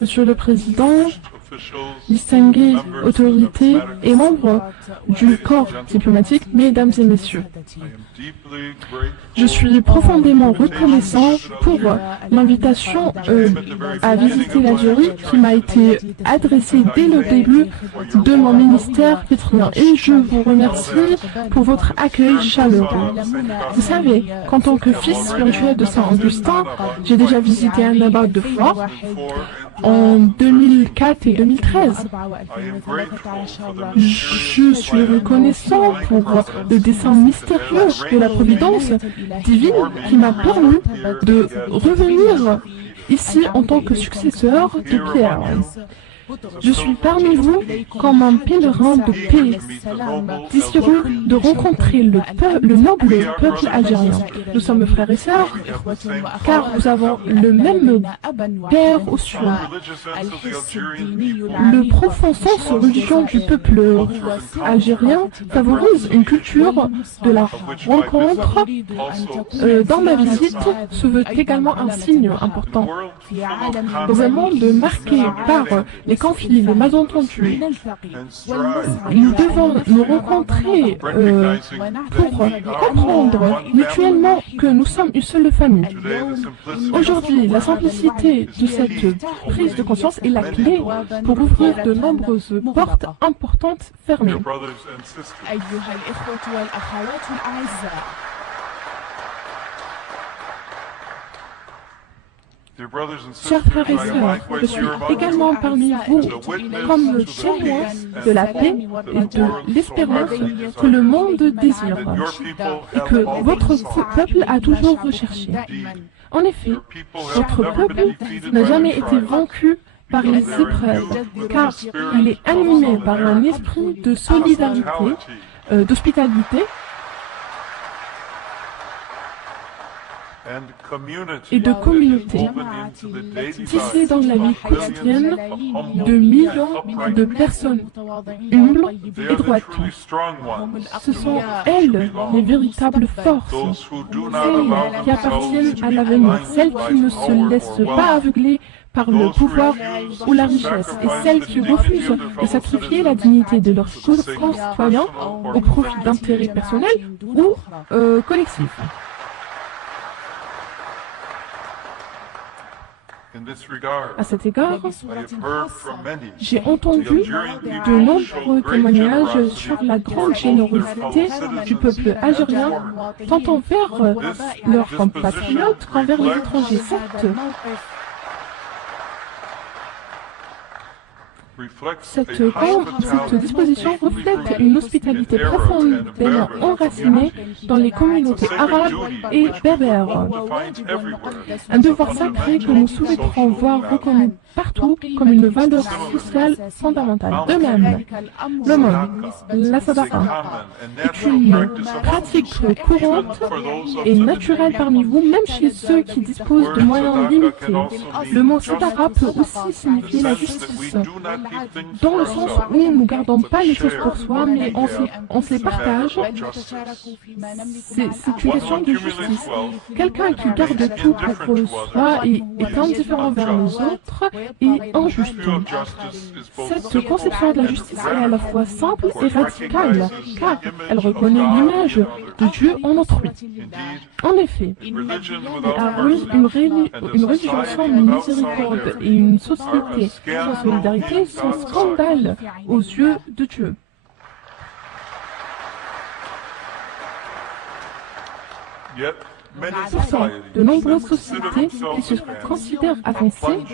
Monsieur le Président, distinguées autorités et membres du corps diplomatique, mesdames et messieurs, je suis profondément reconnaissant pour l'invitation à visiter l'Algérie qui m'a été adressée dès le début de mon ministère pétrolier et je vous remercie pour votre accueil chaleureux. Vous savez qu'en tant que fils spirituel de Saint-Augustin, j'ai déjà visité Annaba deux fois, en 2004 et 2013. Je suis reconnaissant pour le dessein mystérieux de la providence divine qui m'a permis de revenir ici en tant que successeur de Pierre. Je suis parmi vous comme un pèlerin de paix, désireux de rencontrer le noble peuple algérien. Nous sommes frères et sœurs, car nous avons le même Père aux cieux. Le profond sens religion du peuple algérien favorise une culture de la rencontre. Dans ma visite, se veut également un signe important. Dans un monde marqué par les conflits, les malentendus, nous devons nous rencontrer pour comprendre mutuellement que nous sommes une seule famille. Aujourd'hui, la simplicité de cette prise de conscience est la clé pour ouvrir de nombreuses portes importantes fermées. Chers frères et sœurs, je suis également parmi vous comme témoin de la paix et de l'espérance que le monde désire et que votre peuple a toujours recherché. En effet, votre peuple n'a jamais été vaincu par les épreuves, car il est animé par un esprit de solidarité, d'hospitalité et de communauté, tissée dans la vie quotidienne de millions de personnes humbles et droites. Ce sont elles les véritables forces, celles qui appartiennent à l'avenir, celles qui ne se laissent pas aveugler par le pouvoir ou la richesse, et celles qui refusent de sacrifier la dignité de leurs concitoyens au profit d'intérêts personnels ou collectifs. À cet égard, j'ai entendu de nombreux témoignages sur la grande générosité du peuple algérien, tant envers leurs compatriotes qu'envers les étrangers. Cette disposition reflète une hospitalité profondément enracinée dans les communautés arabes et berbères. Un devoir sacré que nous souhaiterons voir reconnu partout comme une valeur sociale fondamentale. De même, l'aumône, la sadaqa, est une pratique courante et naturelle parmi vous, même chez ceux qui disposent de moyens limités. Le mot sadaqa peut aussi signifier la justice, dans le sens où nous ne gardons pas les choses pour soi, mais on se les partage. C'est une question de justice. Quelqu'un qui garde tout pour soi et est indifférent vers les autres est injuste. Cette conception de la justice est à la fois simple et radicale, car elle reconnaît l'image de Dieu en autrui. En effet, une religion sans miséricorde et une société sans solidarité sont scandales aux yeux de Dieu. Pourtant, de nombreuses sociétés qui se considèrent avancées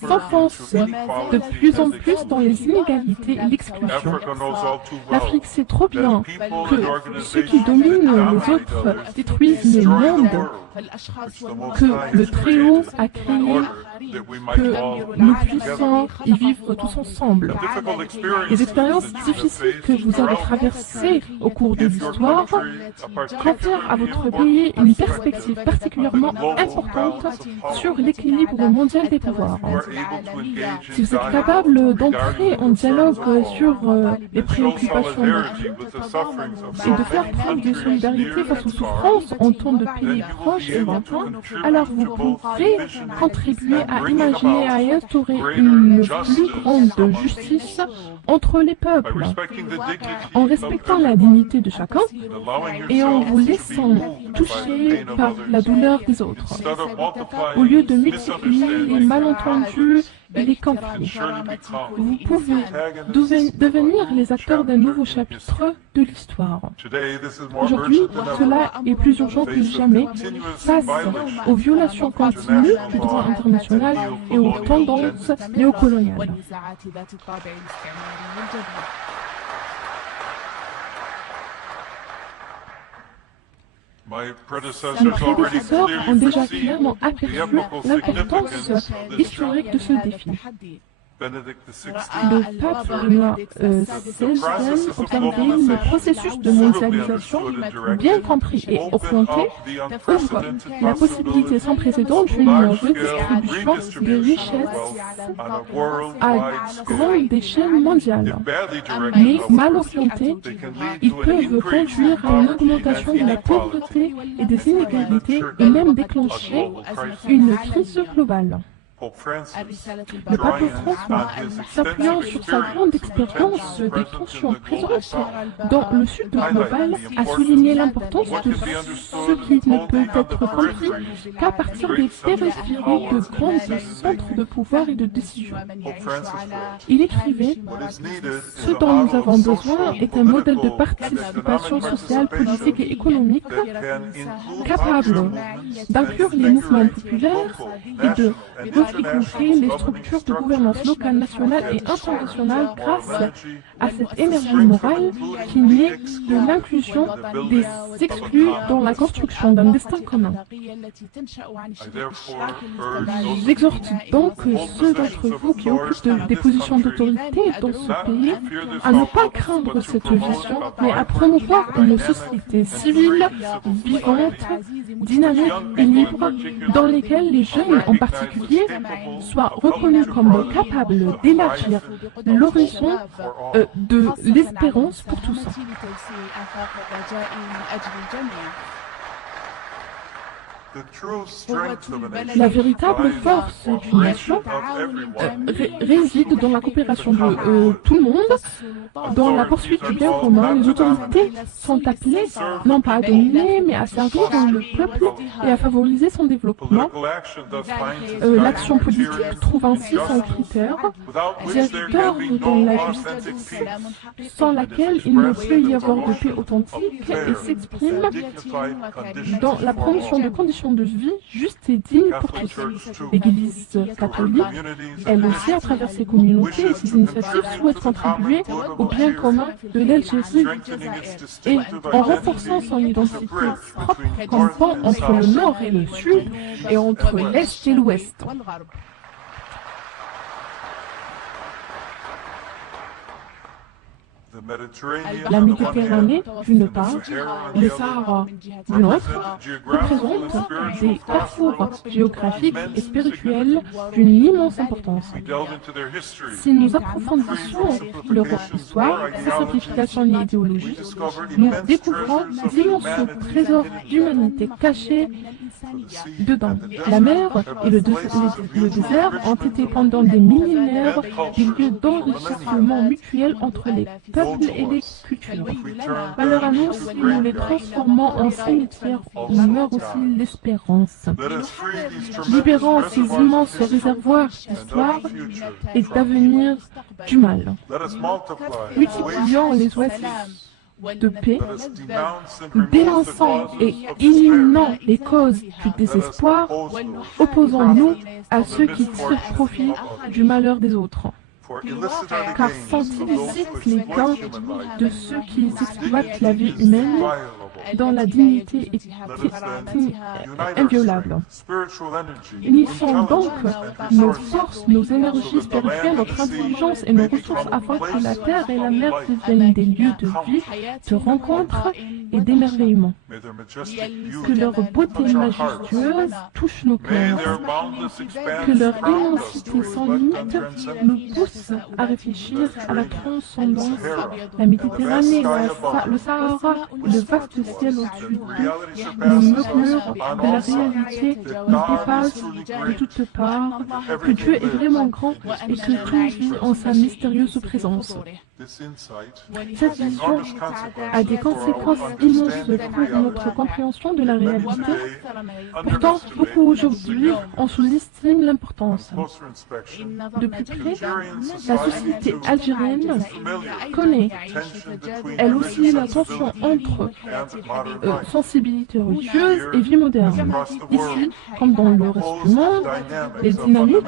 s'enfoncent de plus en plus dans les inégalités et l'exclusion. L'Afrique sait trop bien que ceux qui dominent les autres détruisent le monde que le Très-Haut a créé, que nous puissions y vivre tous ensemble. Les expériences difficiles que vous avez traversées au cours de l'histoire confèrent à votre pays une perspective particulièrement importante sur l'équilibre mondial des pouvoirs. Si vous êtes capable d'entrer en dialogue sur les préoccupations et de faire preuve de solidarité face aux souffrances en temps de pays proches et lointains, alors vous pouvez contribuer à imaginer et à instaurer une plus grande justice entre les peuples, en respectant la dignité de chacun et en vous laissant toucher par la douleur des autres, au lieu de multiplier les malentendus et les conflits. Vous pouvez devenir les acteurs d'un nouveau chapitre de l'histoire. Aujourd'hui, cela est plus urgent que jamais face aux violations continues du droit international et aux tendances néocoloniales. Mes prédécesseurs ont déjà clairement aperçu l'importance historique de ce défi. Le pape Benoît XVI observait le processus de mondialisation bien compris et orienté ouvre la possibilité sans précédent d'une redistribution des richesses à grande échelle mondiale. Mais mal orientés, ils peuvent conduire à une augmentation de la pauvreté et des inégalités et même déclencher une crise globale. Le pape François, s'appuyant sur sa grande expérience des tensions présentes dans le sud global, a souligné l'importance de ce qui ne peut être compris qu'à partir des périphéries de grands centres de pouvoir et de décision. Il écrivait « Ce dont nous avons besoin est un modèle de participation sociale, politique et économique capable d'inclure les mouvements populaires et de configurer les structures de gouvernance locale, nationale et internationale grâce à cette énergie morale qui naît de l'inclusion des exclus dans la construction d'un destin commun. J'exhorte donc ceux d'entre vous qui occupent des positions d'autorité dans ce pays à ne pas craindre cette vision, mais à promouvoir une société civile, vivante, dynamique et libre, dans laquelle les jeunes en particulier soient reconnus comme capables d'élargir l'horizon de l'espérance pour tous. La véritable force d'une nation réside dans la coopération de tout le monde, dans la poursuite du bien commun. Les autorités sont appelées non pas à dominer, mais à servir le peuple et à favoriser son développement. L'action politique trouve ainsi son critère directeur dans la justice, sans laquelle il ne peut y avoir de paix authentique et s'exprime dans la promotion de conditions de vie justes et dignes pour tous. L'Église catholique, elle aussi, à travers ses communautés et ses initiatives, souhaite contribuer au bien commun de l'Algérie et en renforçant son identité propre comme pont entre le nord et le sud et entre l'est et l'ouest. La Méditerranée, d'une part, le Sahara, d'une autre, représentent des carrefours géographiques et spirituels d'une immense importance. Si nous approfondissons leur histoire, sa simplification et idéologie, nous découvrons d'immenses trésors d'humanité cachés dedans. La mer et le désert ont été pendant des millénaires des lieux d'enrichissement mutuel entre les peuples et les cultures. Malheur à nous si nous les transformons en cimetières où meurt aussi l'espérance. Libérons ces immenses réservoirs d'histoire et d'avenir du mal. Multiplions les oasis de paix, dénonçant et éliminant les causes du désespoir, opposons-nous à ceux qui tirent profit du malheur des autres. Car sont illicites les gains de ceux qui exploitent la vie humaine dont la dignité est inviolable. Unissons donc nos forces, nos énergies spirituelles, notre intelligence et nos ressources afin que la terre et la mer deviennent des lieux de vie, de rencontres et d'émerveillement. Que leur beauté majestueuse touche nos cœurs, que leur immensité sans limite nous pousse à réfléchir à la transcendance, la Méditerranée, le Sahara, le vaste ciel au-dessus d'eux, le murmure de la réalité nous dépasse de toutes parts, que Dieu est vraiment grand et que tout vit en sa mystérieuse présence. Cette vision a des conséquences immenses pour notre compréhension de la réalité. Pourtant, beaucoup aujourd'hui en sous-estiment l'importance. De plus près, la société algérienne connaît, elle aussi, la tension entre sensibilité religieuse et vie moderne. Ici, comme dans le reste du monde, les dynamiques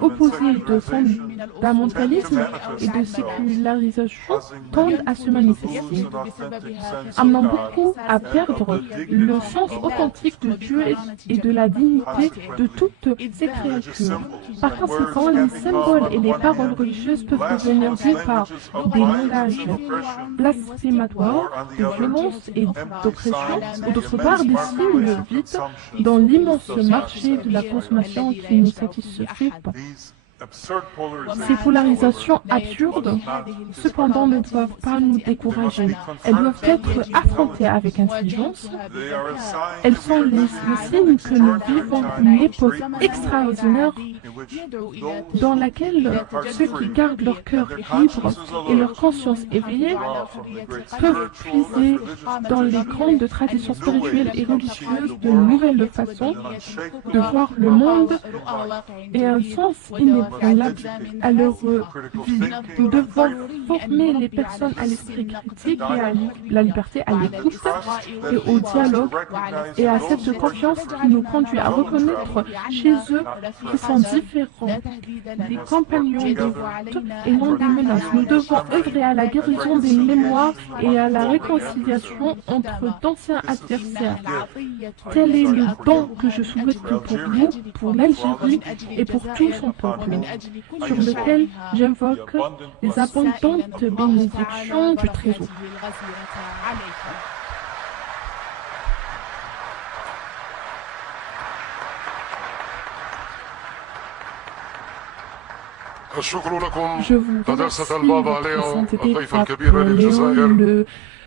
opposées de fondamentalisme et de sécularisation tendent à se manifester, amenant beaucoup à perdre le sens authentique de Dieu et de la dignité de toutes ces créatures. Par conséquent, les symboles et les paroles religieuses peuvent devenir d'une part des langages blasphématoires, de violence et d'oppression, ou d'autre part des signes vides dans l'immense marché de la consommation qui ne satisfait pas. Ces polarisations absurdes, cependant, ne doivent pas nous décourager. Elles doivent être affrontées avec intelligence. Elles sont le signe que nous vivons une époque extraordinaire dans laquelle ceux qui gardent leur cœur libre et leur conscience éveillée peuvent puiser dans les grandes traditions spirituelles et religieuses de nouvelles façons de voir le monde et un sens inébranlable à leur vie. Nous devons former les personnes à l'esprit critique et à la liberté à l'écoute et au dialogue et à cette confiance qui nous conduit à reconnaître chez eux qui sont différents, des compagnons de route et non des menaces. Nous devons œuvrer à la guérison des mémoires et à la réconciliation entre d'anciens adversaires. Tel est le don que je souhaite pour vous, pour l'Algérie et pour tout son peuple, sur lequel j'invoque les abondantes bénédictions du Très-Haut. Je vous remercie, votre sainteté, Pape Léon,